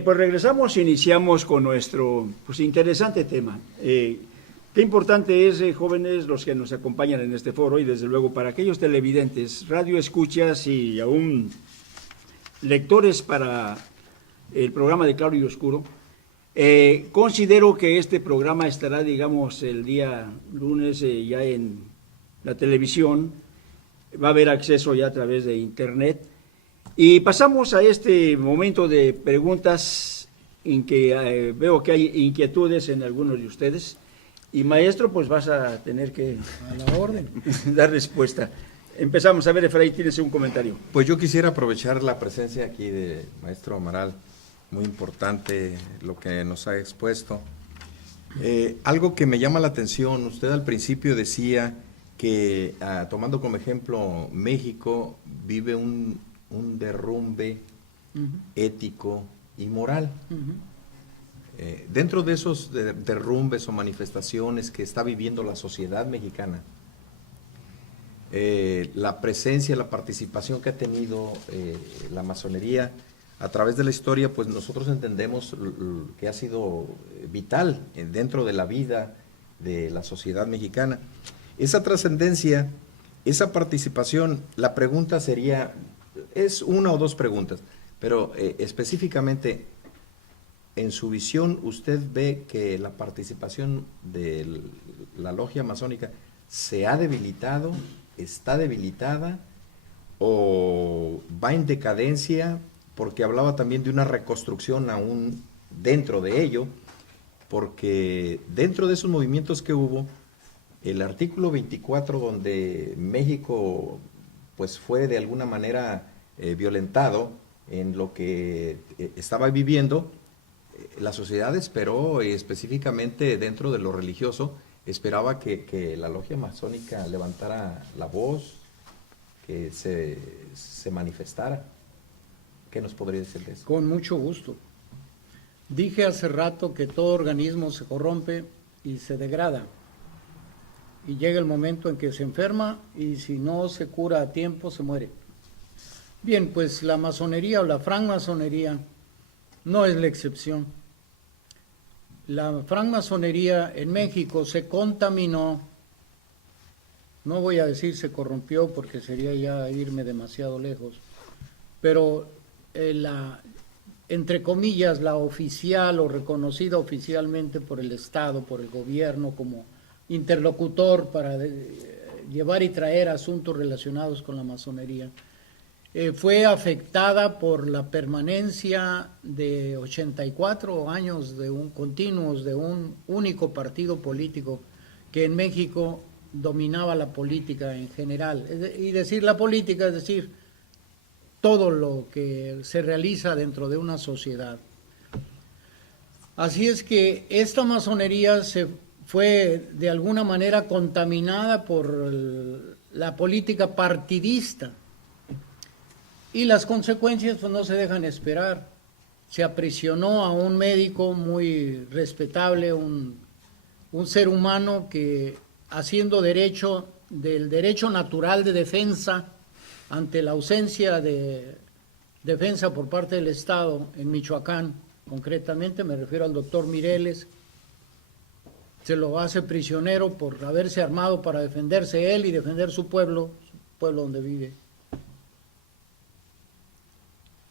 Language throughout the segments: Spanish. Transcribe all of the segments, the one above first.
Pues regresamos, iniciamos con nuestro interesante tema. Qué importante es, jóvenes, los que nos acompañan en este foro y desde luego para aquellos televidentes, radio escuchas y aún lectores para el programa de Claro y Oscuro. Considero que este programa estará, digamos, el día lunes ya en la televisión, va a haber acceso ya a través de internet. Y pasamos a este momento de preguntas en que veo que hay inquietudes en algunos de ustedes. Y maestro, pues vas a tener que a la orden dar respuesta. Empezamos. A ver, Efraín, tienes un comentario. Pues yo quisiera aprovechar la presencia aquí de maestro Amaral, muy importante lo que nos ha expuesto. Algo que me llama la atención, usted al principio decía que, tomando como ejemplo México, vive un derrumbe ético y moral. Dentro de esos derrumbes o manifestaciones que está viviendo la sociedad mexicana, la presencia, la participación que ha tenido la masonería a través de la historia, pues nosotros entendemos que ha sido vital dentro de la vida de la sociedad mexicana. Esa trascendencia, esa participación, la pregunta sería, es una o dos preguntas, pero específicamente, en su visión, ¿usted ve que la participación de la logia masónica se ha debilitado, está debilitada o va en decadencia? Porque hablaba también de una reconstrucción aún dentro de ello, porque dentro de esos movimientos que hubo, el artículo 24, donde México pues fue de alguna manera violentado en lo que estaba viviendo, la sociedad esperó, específicamente dentro de lo religioso, esperaba que la logia masónica levantara la voz, que se manifestara. ¿Qué nos podría decir de eso? Con mucho gusto. Dije hace rato que todo organismo se corrompe y se degrada. Y llega el momento en que se enferma y si no se cura a tiempo se muere. Bien, pues la masonería o la francmasonería no es la excepción. La francmasonería en México se contaminó, no voy a decir se corrompió porque sería ya irme demasiado lejos, pero entre comillas, la oficial o reconocida oficialmente por el Estado, por el gobierno como interlocutor para llevar y traer asuntos relacionados con la masonería, fue afectada por la permanencia de 84 años continuos de un único partido político que en México dominaba la política en general. Y decir la política es decir todo lo que se realiza dentro de una sociedad. Así es que esta masonería se fue de alguna manera contaminada por la política partidista. Y las consecuencias pues no se dejan esperar. Se aprisionó a un médico muy respetable, un ser humano que haciendo del derecho natural de defensa ante la ausencia de defensa por parte del Estado en Michoacán, concretamente me refiero al doctor Mireles, se lo hace prisionero por haberse armado para defenderse él y defender su pueblo donde vive.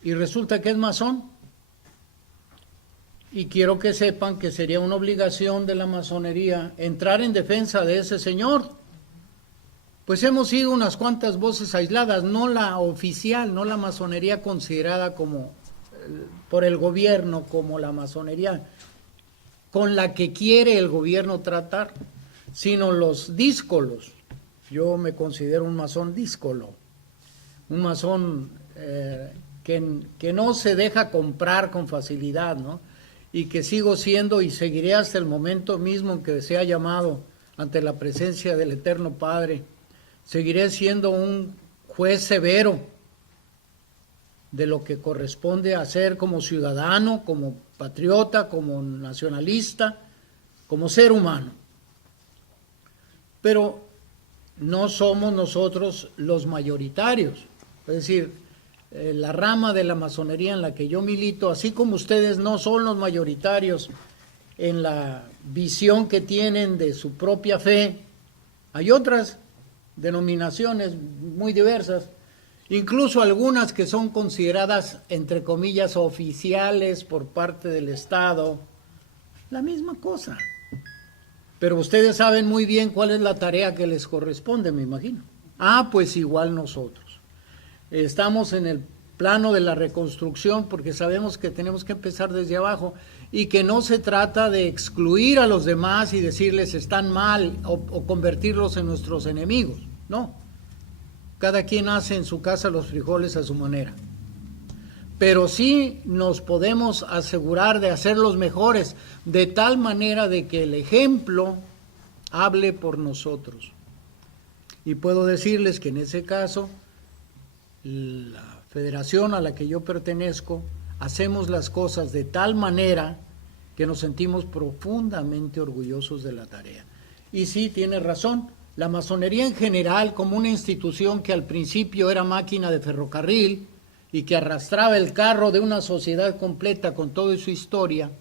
Y resulta que es masón. Y quiero que sepan que sería una obligación de la masonería entrar en defensa de ese señor. Pues hemos sido unas cuantas voces aisladas, no la oficial, no la masonería considerada como por el gobierno como la masonería con la que quiere el gobierno tratar, sino los díscolos. Yo me considero un masón díscolo, un masón que no se deja comprar con facilidad, ¿no? Y que sigo siendo y seguiré hasta el momento mismo en que sea llamado ante la presencia del Eterno Padre. Seguiré siendo un juez severo de lo que corresponde hacer como ciudadano, como patriota, como nacionalista, como ser humano. Pero no somos nosotros los mayoritarios. Es decir, la rama de la masonería en la que yo milito, así como ustedes no son los mayoritarios en la visión que tienen de su propia fe, hay otras denominaciones muy diversas, incluso algunas que son consideradas, entre comillas, oficiales por parte del Estado, la misma cosa. Pero ustedes saben muy bien cuál es la tarea que les corresponde, me imagino. Ah, pues igual nosotros. Estamos en el plano de la reconstrucción porque sabemos que tenemos que empezar desde abajo y que no se trata de excluir a los demás y decirles están mal o convertirlos en nuestros enemigos. No. Cada quien hace en su casa los frijoles a su manera. Pero sí nos podemos asegurar de hacerlos mejores, de tal manera de que el ejemplo hable por nosotros. Y puedo decirles que en ese caso, la federación a la que yo pertenezco, hacemos las cosas de tal manera que nos sentimos profundamente orgullosos de la tarea. Y sí, tiene razón, la masonería en general, como una institución que al principio era máquina de ferrocarril y que arrastraba el carro de una sociedad completa con toda su historia,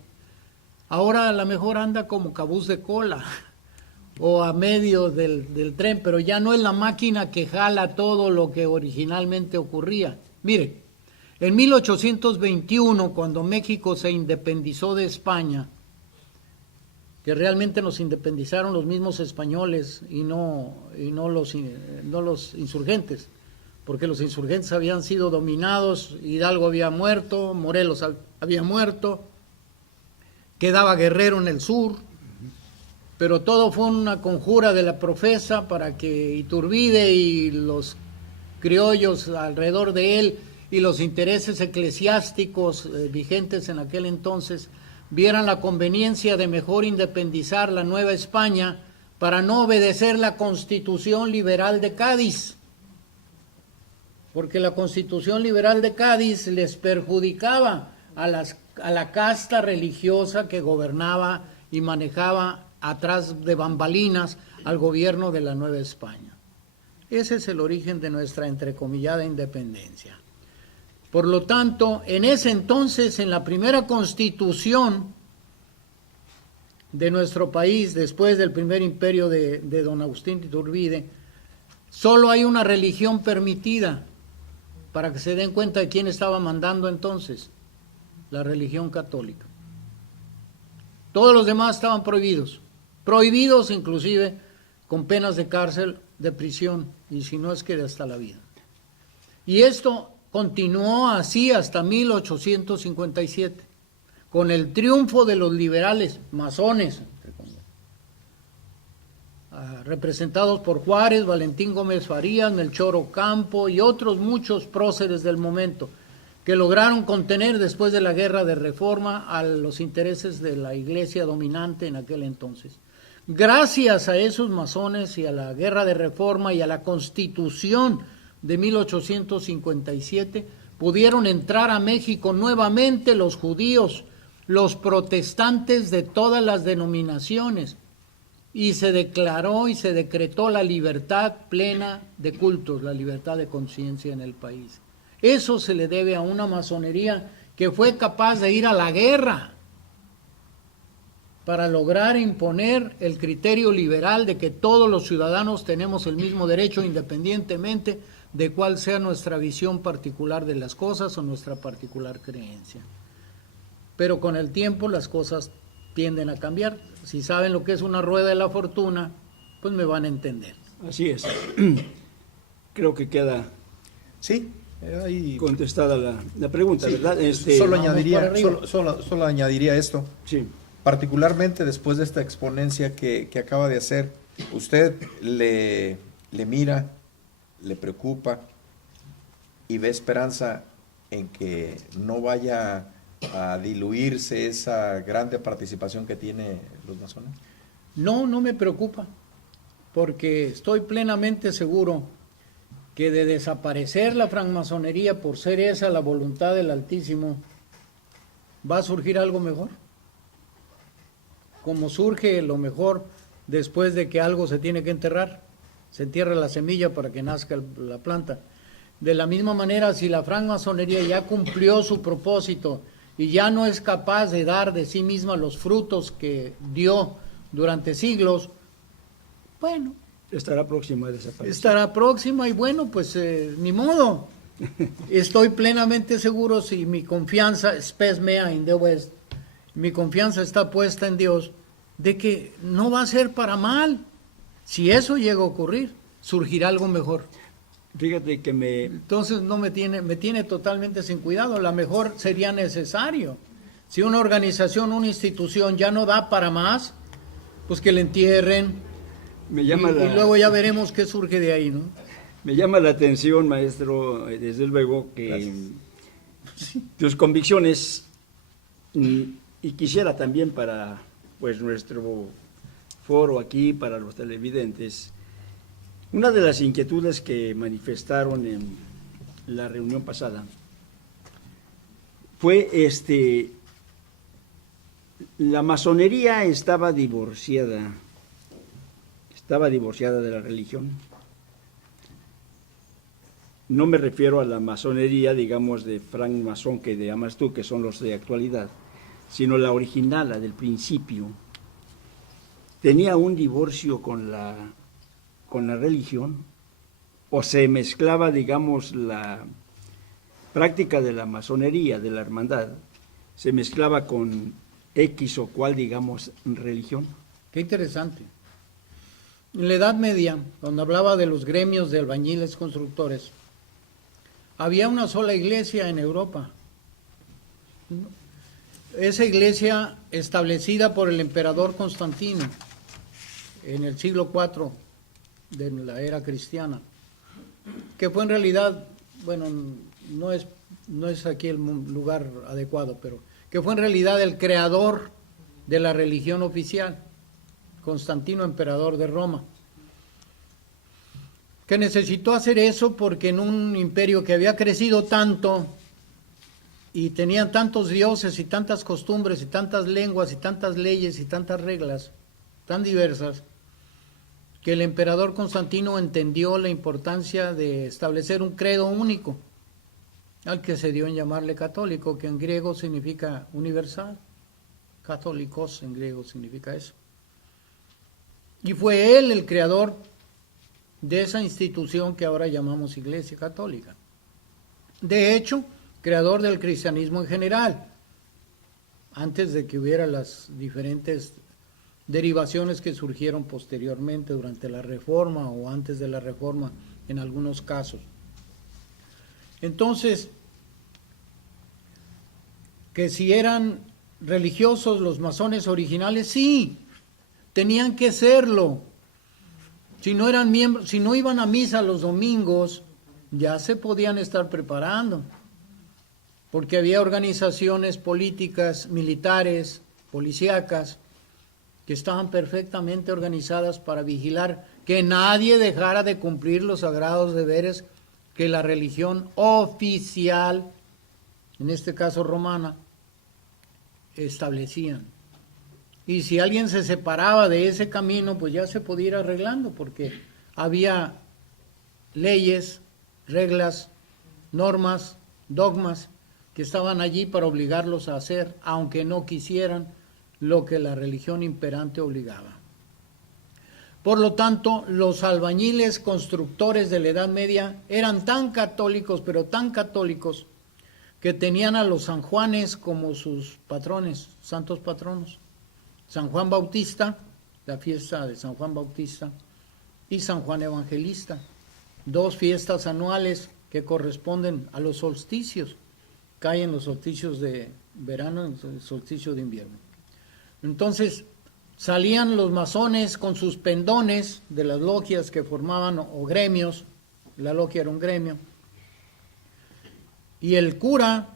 ahora a lo mejor anda como cabuz de cola o a medio del tren, pero ya no es la máquina que jala todo lo que originalmente ocurría. Mire, en 1821, cuando México se independizó de España, que realmente nos independizaron los mismos españoles y no los insurgentes, porque los insurgentes habían sido dominados, Hidalgo había muerto, Morelos había muerto, quedaba Guerrero en el sur, pero todo fue una conjura de la profesa para que Iturbide y los criollos alrededor de él y los intereses eclesiásticos vigentes en aquel entonces vieran la conveniencia de mejor independizar la Nueva España para no obedecer la Constitución Liberal de Cádiz, porque la Constitución Liberal de Cádiz les perjudicaba a la casta religiosa que gobernaba y manejaba atrás de bambalinas al gobierno de la Nueva España. Ese es el origen de nuestra entrecomillada independencia. Por lo tanto, en ese entonces, en la primera constitución de nuestro país, después del primer imperio de don Agustín de Iturbide, solo hay una religión permitida, para que se den cuenta de quién estaba mandando entonces, la religión católica. Todos los demás estaban prohibidos inclusive con penas de cárcel, de prisión, y si no es que hasta la vida. Y esto continuó así hasta 1857, con el triunfo de los liberales masones, representados por Juárez, Valentín Gómez Farías, Melchor Ocampo y otros muchos próceres del momento, que lograron contener después de la guerra de reforma a los intereses de la iglesia dominante en aquel entonces. Gracias a esos masones y a la guerra de reforma y a la constitución de 1857, pudieron entrar a México nuevamente los judíos, los protestantes de todas las denominaciones, y se declaró y se decretó la libertad plena de cultos, la libertad de conciencia en el país. Eso se le debe a una masonería que fue capaz de ir a la guerra para lograr imponer el criterio liberal de que todos los ciudadanos tenemos el mismo derecho independientemente de cuál sea nuestra visión particular de las cosas o nuestra particular creencia. Pero con el tiempo las cosas tienden a cambiar. Si saben lo que es una rueda de la fortuna, pues me van a entender. Así es. Creo que queda contestada la pregunta, sí, ¿verdad? Solo añadiría esto. Sí. Particularmente después de esta exponencia que acaba de hacer, usted le mira, le preocupa y ve esperanza en que no vaya a diluirse esa grande participación que tiene los masones. No me preocupa, porque estoy plenamente seguro que de desaparecer la francmasonería por ser esa la voluntad del Altísimo, va a surgir algo mejor. Como surge lo mejor después de que algo se tiene que enterrar, se entierra la semilla para que nazca la planta. De la misma manera, si la francmasonería ya cumplió su propósito y ya no es capaz de dar de sí misma los frutos que dio durante siglos, bueno, Estará próxima a desaparecer. estará próxima y bueno, pues ni modo. Estoy plenamente seguro, si mi confianza, spes mea in the West, mi confianza está puesta en Dios, de que no va a ser para mal. Si eso llega a ocurrir, surgirá algo mejor. Fíjate que Entonces no me tiene totalmente sin cuidado. A lo mejor sería necesario. Si una organización, una institución ya no da para más, pues que le entierren. me Y, llama y luego ya veremos qué surge de ahí, ¿no? Me llama la atención, maestro, desde luego, que tus convicciones, y quisiera también para pues nuestro foro aquí, para los televidentes, una de las inquietudes que manifestaron en la reunión pasada fue la masonería estaba divorciada de la religión. No me refiero a la masonería, digamos, de francmasón que llamas tú, que son los de actualidad, sino la original, la del principio. ¿Tenía un divorcio con la religión? ¿O se mezclaba, digamos, la práctica de la masonería, de la hermandad, se mezclaba con X o cual, digamos, religión? Qué interesante. En la Edad Media, cuando hablaba de los gremios de albañiles constructores, había una sola iglesia en Europa. Esa iglesia establecida por el emperador Constantino en el siglo IV de la era cristiana, que fue en realidad, bueno, no es aquí el lugar adecuado, pero que fue en realidad el creador de la religión oficial, Constantino, emperador de Roma, que necesitó hacer eso porque en un imperio que había crecido tanto y tenían tantos dioses y tantas costumbres y tantas lenguas y tantas leyes y tantas reglas tan diversas, que el emperador Constantino entendió la importancia de establecer un credo único, al que se dio en llamarle católico, que en griego significa universal. Católicos en griego significa eso. Y fue él el creador de esa institución que ahora llamamos Iglesia Católica. De hecho, creador del cristianismo en general, antes de que hubiera las diferentes derivaciones que surgieron posteriormente durante la Reforma o antes de la Reforma en algunos casos. Entonces, que si eran religiosos los masones originales, sí, tenían que serlo. Si no eran miembros, si no iban a misa los domingos, ya se podían estar preparando, porque había organizaciones políticas, militares, policíacas, que estaban perfectamente organizadas para vigilar que nadie dejara de cumplir los sagrados deberes que la religión oficial, en este caso romana, establecían. Y si alguien se separaba de ese camino, pues ya se podía ir arreglando, porque había leyes, reglas, normas, dogmas que estaban allí para obligarlos a hacer, aunque no quisieran, lo que la religión imperante obligaba. Por lo tanto, los albañiles constructores de la Edad Media eran tan católicos, pero tan católicos, que tenían a los San Juanes como sus patrones, santos patronos. San Juan Bautista, la fiesta de San Juan Bautista, y San Juan Evangelista, dos fiestas anuales que corresponden a los solsticios, caen los solsticios de verano y el solsticio de invierno. Entonces, salían los masones con sus pendones de las logias que formaban, o gremios, la logia era un gremio, y el cura,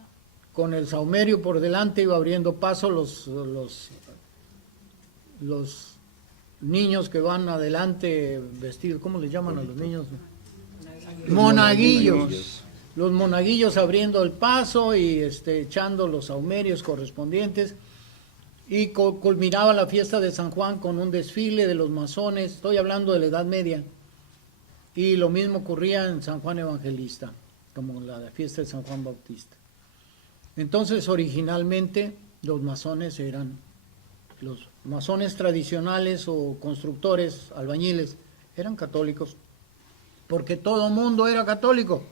con el saumerio por delante, iba abriendo paso. Los niños que van adelante vestidos, ¿cómo les llaman a los niños? Monaguillos. Los monaguillos abriendo el paso y echando los saumerios correspondientes. Y culminaba la fiesta de San Juan con un desfile de los masones. Estoy hablando de la Edad Media. Y lo mismo ocurría en San Juan Evangelista. como la fiesta de San Juan Bautista. Entonces, originalmente, los masones tradicionales o constructores, albañiles, eran católicos, porque todo mundo era católico.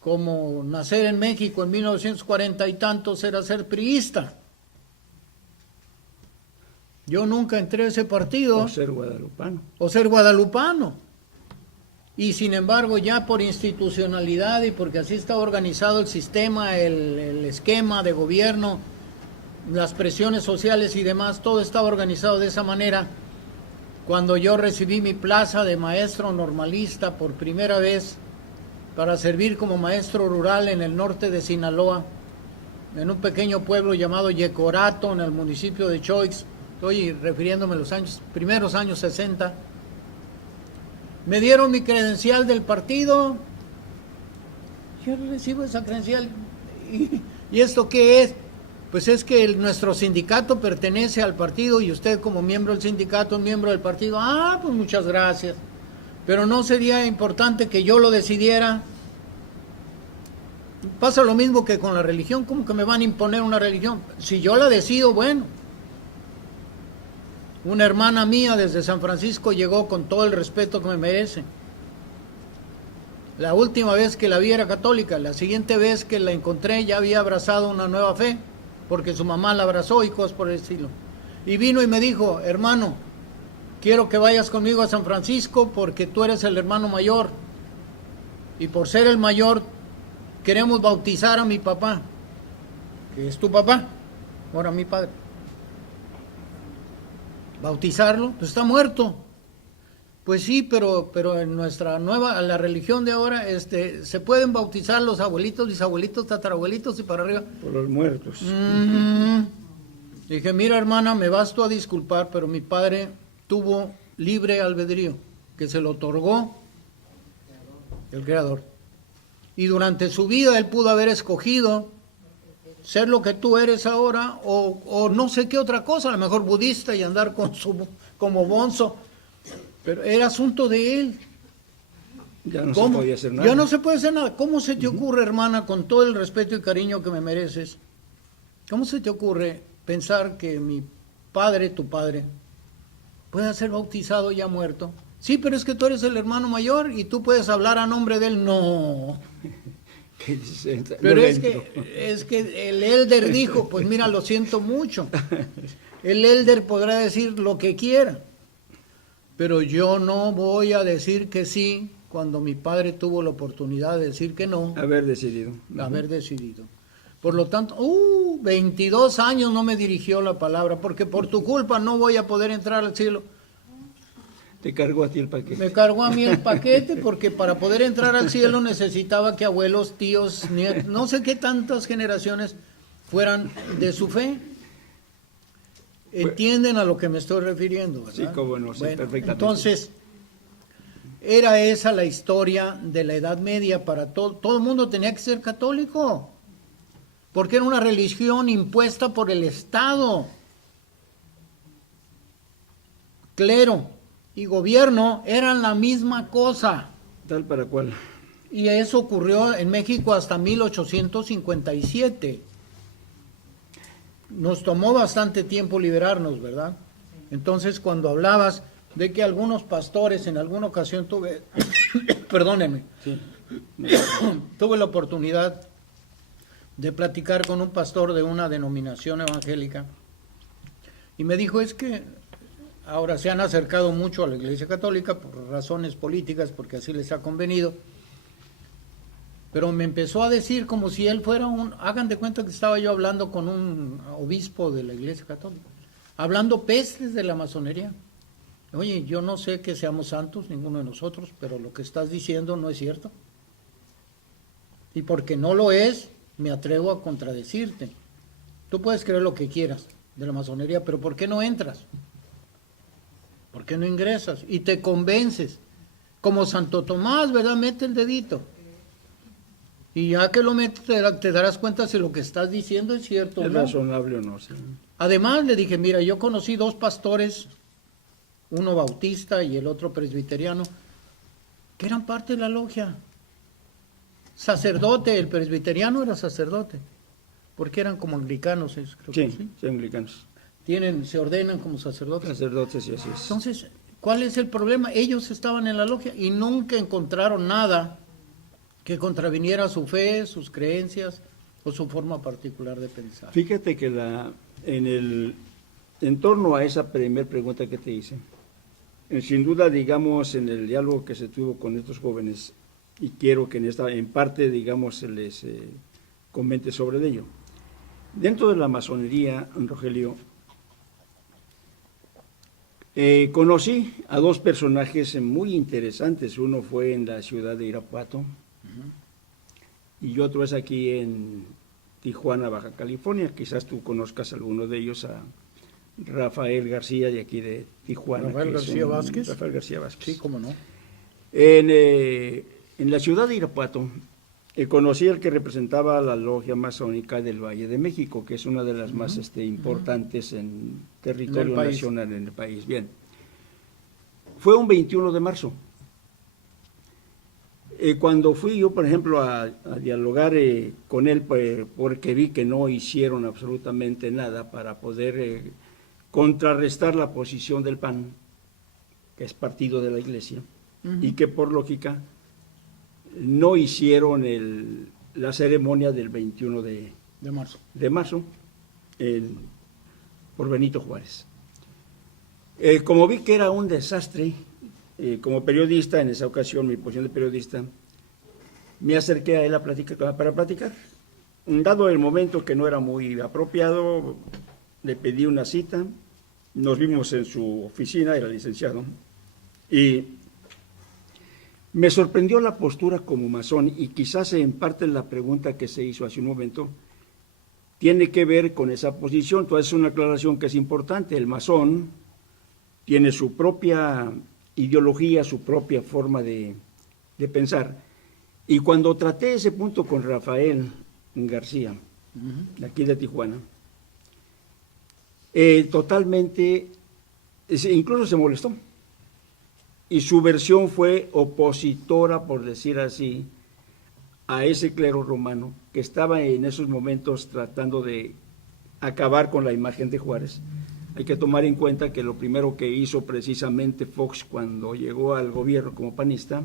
Como nacer en México en 1940 y tantos era ser priista. Yo nunca entré a ese partido. O ser guadalupano. O ser guadalupano. Y sin embargo, ya por institucionalidad y porque así está organizado el sistema, el esquema de gobierno, las presiones sociales y demás, todo estaba organizado de esa manera. Cuando yo recibí mi plaza de maestro normalista por primera vez para servir como maestro rural en el norte de Sinaloa, en un pequeño pueblo llamado Yecorato, en el municipio de Choix, estoy refiriéndome a los primeros años 60, me dieron mi credencial del partido, yo recibo esa credencial, ¿y esto qué es? Pues es que nuestro sindicato pertenece al partido y usted como miembro del sindicato, miembro del partido, pues muchas gracias, pero no sería importante que yo lo decidiera. Pasa lo mismo que con la religión, ¿cómo que me van a imponer una religión? Si yo la decido, bueno. Una hermana mía desde San Francisco llegó con todo el respeto que me merece. La última vez que la vi era católica, la siguiente vez que la encontré ya había abrazado una nueva fe, porque su mamá la abrazó y cosas por el estilo. Y vino y me dijo, hermano, quiero que vayas conmigo a San Francisco porque tú eres el hermano mayor. Y por ser el mayor, queremos bautizar a mi papá, que es tu papá, ahora mi padre. Bautizarlo, pues está muerto. Pues sí, pero en nuestra la religión de ahora, se pueden bautizar los abuelitos, bisabuelitos, tatarabuelitos y para arriba. Por los muertos. Dije, mira hermana, me vas tú a disculpar, pero mi padre tuvo libre albedrío, que se lo otorgó el Creador. Y durante su vida él pudo haber escogido ser lo que tú eres ahora, o no sé qué otra cosa, a lo mejor budista y andar como bonzo, pero era asunto de él. Ya no se podía hacer nada. Ya no se puede hacer nada. ¿Cómo se te ocurre, hermana, con todo el respeto y cariño que me mereces, cómo se te ocurre pensar que mi padre, tu padre, pueda ser bautizado ya muerto? Sí, pero es que tú eres el hermano mayor y tú puedes hablar a nombre de él. No. Pero es que el elder dijo, pues mira, lo siento mucho. El elder podrá decir lo que quiera, pero yo no voy a decir que sí cuando mi padre tuvo la oportunidad de decir que no. Haber decidido. Por lo tanto, 22 años no me dirigió la palabra, porque por tu culpa no voy a poder entrar al cielo. Te cargó a ti el paquete. Me cargó a mí el paquete porque para poder entrar al cielo necesitaba que abuelos, tíos, nietos, no sé qué tantas generaciones fueran de su fe. ¿Entienden a lo que me estoy refiriendo, verdad? Sí, cómo no, sí, perfectamente. Entonces, era esa la historia de la Edad Media para todo el mundo tenía que ser católico, porque era una religión impuesta por el Estado. Clero y gobierno eran la misma cosa. Tal para cual. Y eso ocurrió en México hasta 1857. Nos tomó bastante tiempo liberarnos, ¿verdad? Entonces, cuando hablabas de que algunos pastores, en alguna ocasión tuve, perdónenme, Sí. tuve la oportunidad de platicar con un pastor de una denominación evangélica y me dijo, es que ahora se han acercado mucho a la Iglesia Católica por razones políticas, porque así les ha convenido, pero me empezó a decir como si él fuera hagan de cuenta que estaba yo hablando con un obispo de la Iglesia Católica, hablando pestes de la masonería. Oye, yo no sé que seamos santos, ninguno de nosotros, pero lo que estás diciendo no es cierto. Y porque no lo es, me atrevo a contradecirte. Tú puedes creer lo que quieras de la masonería, pero ¿por qué no entras? ¿Por qué no ingresas? Y te convences. Como Santo Tomás, ¿verdad? Mete el dedito. Y ya que lo metes, te darás cuenta si lo que estás diciendo es cierto o ¿Es no. razonable o no? Sí. Además, le dije, mira, yo conocí dos pastores, uno bautista y el otro presbiteriano, que eran parte de la logia. sacerdote, el presbiteriano era sacerdote, porque eran como anglicanos, creo que Sí, sí, anglicanos. se ordenan como sacerdotes. Sacerdotes y así es. Entonces, ¿cuál es el problema? Ellos estaban en la logia y nunca encontraron nada que contraviniera a su fe, sus creencias o su forma particular de pensar. Fíjate que en torno a esa primera pregunta que te hice, sin duda, digamos, en el diálogo que se tuvo con estos jóvenes, y quiero que en parte, digamos, se les comente sobre ello. Dentro de la masonería, Rogelio, conocí a dos personajes muy interesantes. Uno fue en la ciudad de Irapuato y otro es aquí en Tijuana, Baja California. Quizás tú conozcas a alguno de ellos, a Rafael García, de aquí de Tijuana. Rafael García Vázquez. Rafael García Vázquez. Sí, cómo no. En la ciudad de Irapuato conocí al que representaba la logia masónica del Valle de México, que es una de las más importantes en territorio nacional en el país. Bien, fue un 21 de marzo. Cuando fui yo, por ejemplo, a dialogar con él, porque vi que no hicieron absolutamente nada para poder contrarrestar la posición del PAN, que es partido de la Iglesia, y que por lógica no hicieron la ceremonia del 21 de marzo por Benito Juárez. Como vi que era un desastre, como periodista, en esa ocasión, mi posición de periodista, me acerqué a él para platicar. Dado el momento que no era muy apropiado, le pedí una cita, nos vimos en su oficina, era licenciado, y me sorprendió la postura como masón, y quizás en parte la pregunta que se hizo hace un momento tiene que ver con esa posición. Entonces es una aclaración que es importante. El masón tiene su propia ideología, su propia forma de pensar. Y cuando traté ese punto con Rafael García, de aquí de Tijuana, totalmente, incluso se molestó. Y su versión fue opositora, por decir así, a ese clero romano que estaba en esos momentos tratando de acabar con la imagen de Juárez. Hay que tomar en cuenta que lo primero que hizo precisamente Fox cuando llegó al gobierno como panista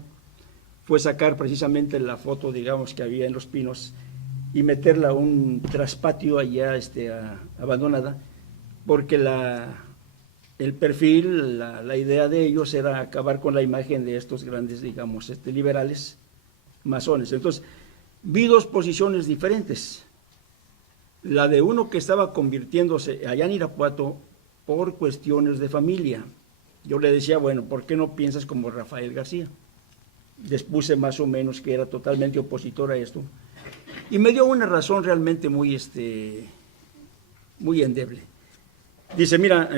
fue sacar precisamente la foto, digamos, que había en Los Pinos y meterla a un traspatio allá abandonada, porque el perfil, la idea de ellos era acabar con la imagen de estos grandes, digamos, liberales masones. Entonces, vi dos posiciones diferentes. La de uno que estaba convirtiéndose allá en Irapuato por cuestiones de familia. Yo le decía, bueno, ¿por qué no piensas como Rafael García? Les puse más o menos que era totalmente opositor a esto. Y me dio una razón realmente muy endeble. Dice, mira,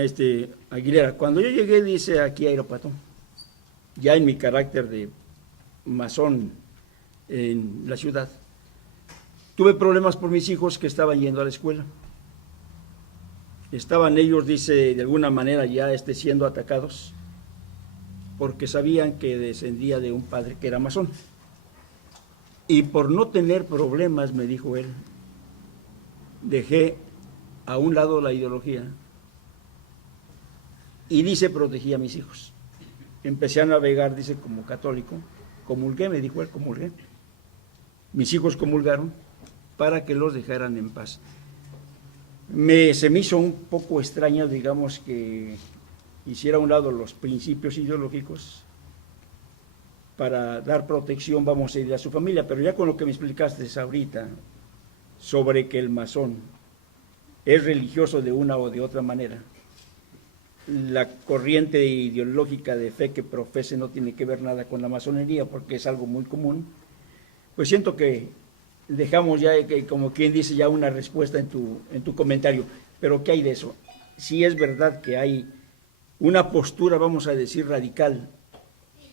Aguilera, cuando yo llegué, dice, aquí a Irapuato, ya en mi carácter de masón en la ciudad, tuve problemas por mis hijos que estaban yendo a la escuela. Estaban ellos, dice, de alguna manera ya siendo atacados, porque sabían que descendía de un padre que era masón. Y por no tener problemas, me dijo él, dejé a un lado la ideología y dice, protegí a mis hijos. Empecé a navegar, dice, como católico, comulgué, me dijo él, comulgué. Mis hijos comulgaron para que los dejaran en paz. Se me hizo un poco extraño, digamos, que hiciera a un lado los principios ideológicos para dar protección, vamos a ir a su familia, pero ya con lo que me explicaste ahorita sobre que el masón es religioso de una o de otra manera, la corriente ideológica de fe que profese no tiene que ver nada con la masonería porque es algo muy común, pues siento que dejamos ya, como quien dice, ya una respuesta en tu comentario. Pero ¿qué hay de eso? Si es verdad que hay una postura, vamos a decir, radical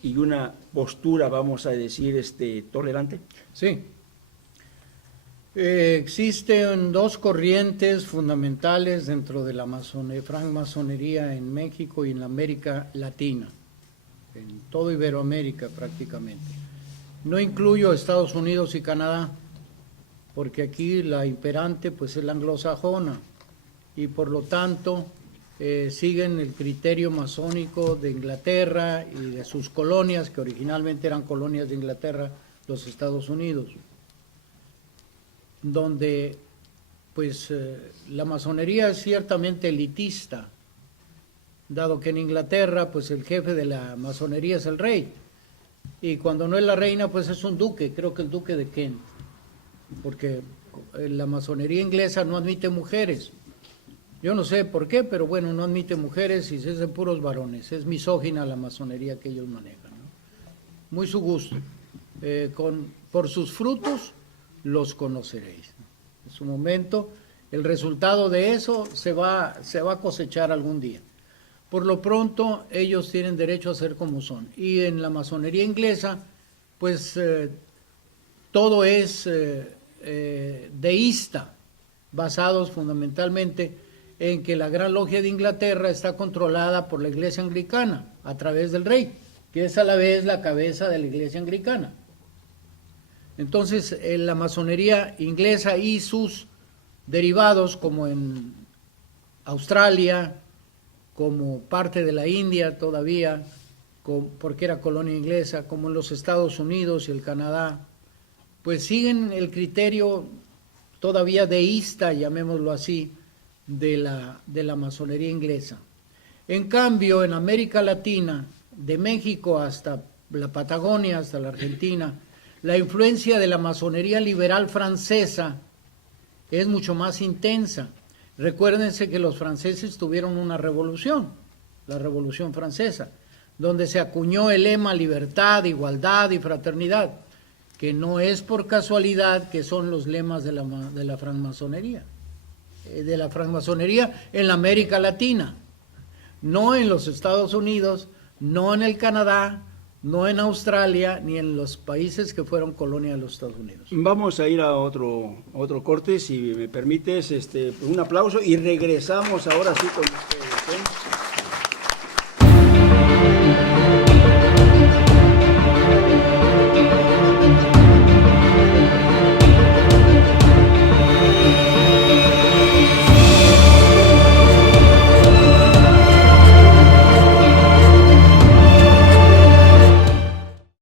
y una postura, vamos a decir, tolerante. Sí. Existen dos corrientes fundamentales dentro de la francmasonería en México y en la América Latina, en toda Iberoamérica prácticamente. No incluyo Estados Unidos y Canadá, porque aquí la imperante pues es la anglosajona y por lo tanto siguen el criterio masónico de Inglaterra y de sus colonias, que originalmente eran colonias de Inglaterra, los Estados Unidos, donde pues la masonería es ciertamente elitista, dado que en Inglaterra pues el jefe de la masonería es el rey, y cuando no es la reina pues es un duque, creo que el duque de Kent, porque la masonería inglesa no admite mujeres. Yo no sé por qué, pero bueno, no admite mujeres y es de puros varones. Es misógina la masonería que ellos manejan, ¿no? Muy su gusto. Por sus frutos los conoceréis. En su momento, el resultado de eso se va a cosechar algún día. Por lo pronto, ellos tienen derecho a ser como son. Y en la masonería inglesa, pues todo es deísta, basados fundamentalmente en que la Gran Logia de Inglaterra está controlada por la Iglesia Anglicana a través del rey, que es a la vez la cabeza de la Iglesia Anglicana. Entonces, la masonería inglesa y sus derivados, como en Australia, como parte de la India todavía, porque era colonia inglesa, como en los Estados Unidos y el Canadá, pues siguen el criterio todavía deísta, llamémoslo así, de la masonería inglesa. En cambio, en América Latina, de México hasta la Patagonia, hasta la Argentina, la influencia de la masonería liberal francesa es mucho más intensa. Recuérdense que los franceses tuvieron una revolución, la Revolución Francesa, donde se acuñó el lema libertad, igualdad y fraternidad, que no es por casualidad que son los lemas de la francmasonería. De la francmasonería en la América Latina, no en los Estados Unidos, no en el Canadá, no en Australia, ni en los países que fueron colonia de los Estados Unidos. Vamos a ir a otro corte, si me permites, un aplauso y regresamos ahora sí con ustedes, ¿eh?